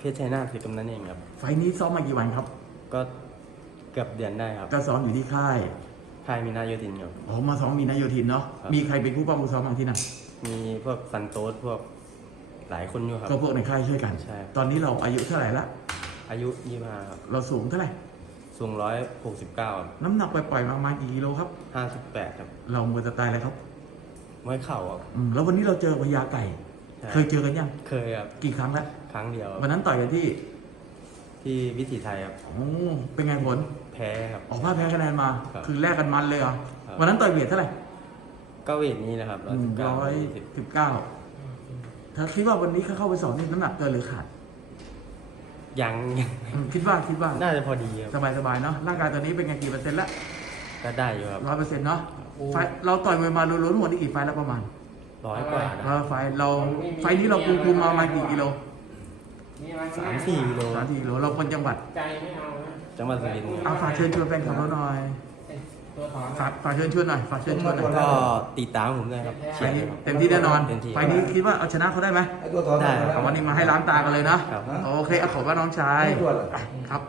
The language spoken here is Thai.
เพชรชัยนาทคือตรงนั้นเองครับ ไฟล์นี้ซ้อมมากี่วันครับ ก็เกือบเดือนได้ครับก็ซ้อมอยู่ที่ค่ายค่ายมีนาโยธินครับ อ๋อ มาซ้อมมีนายโยธินเนาะ ครับ มีใครเป็นผู้ป้องกันซ้อมบางที่นั่น มีพวกซันโตสพวกหลายคนอยู่ครับ ก็พวกในค่ายช่วยกัน ใช่ ตอนนี้เราอายุเท่าไหร่ละ อายุยี่ห้าครับ เราสูงเท่าไหร่ สูงร้อยหกสิบเก้าน้ำหนักปล่อยๆมาประมาณกี่กิโลครับ ห้าสิบแปดครับเรามือจะตายเลยครับไม่เข่าครับ อืมแล้ววันนี้เราเจอพญาไก่ใช่ เคยเจอกันยังเคยครับกี่ครั้งแล้วครั้งเดียววันนั้นต่อยกันที่ ที่วิถีไทยครับโอ้เป็นไงผลแพ้ครับออกมาแพ้คะแนนมาครับคือแลกกันมันเลยเหรอครับวันนั้นต่อยเบียดเท่าไหร่ก็เวทนี้นะครับร้อยสิบเก้าร้อยยี่สิบสิบเก้าถ้าคิดว่าวันนี้เขาเข้าไปสอบนี่น้ำหนักเกินหรือขาดยังอืมคิดว่าคิดว่าน่าจะพอดีครับสบายสบายๆเนาะร่างกายตอนนี้เป็นไงกี่เปอร์เซ็นต์ละก็ได้อยู่ครับร้อยเปอร์เซ็นต์เนาะไฟล์เราต่อยมวยมาล้วนๆหมดนี่กี่ไฟล์แล้วประมาณ ร้อยกว่านะร้อยไฟล์เราไฟล์นี้เราคุมคุมมาประมาณกี่กิโลสามสี่กิโลสามสี่กิโลเราคนจังหวัดใจไม่เอานะจังหวัดสุรินทร์เอาฝากเชิญชวนแฟนคลับเราหน่อยตัวถอนฝากฝากเชิญชวนหน่อยฝากเชิญชวนหน่อยก็ติดตามผมด้วยครับไฟล์นี้เต็มที่แน่นอนเต็มที่ไฟล์นี้คิดว่าเอาชนะเขาได้ไหมไอ้ตัวถอนได้เอาวันนี้มาให้ล้างตากันเลยนะ ครับ โอเคเอาขอบว่าน้องชายไม่ตรวจเหรอครับ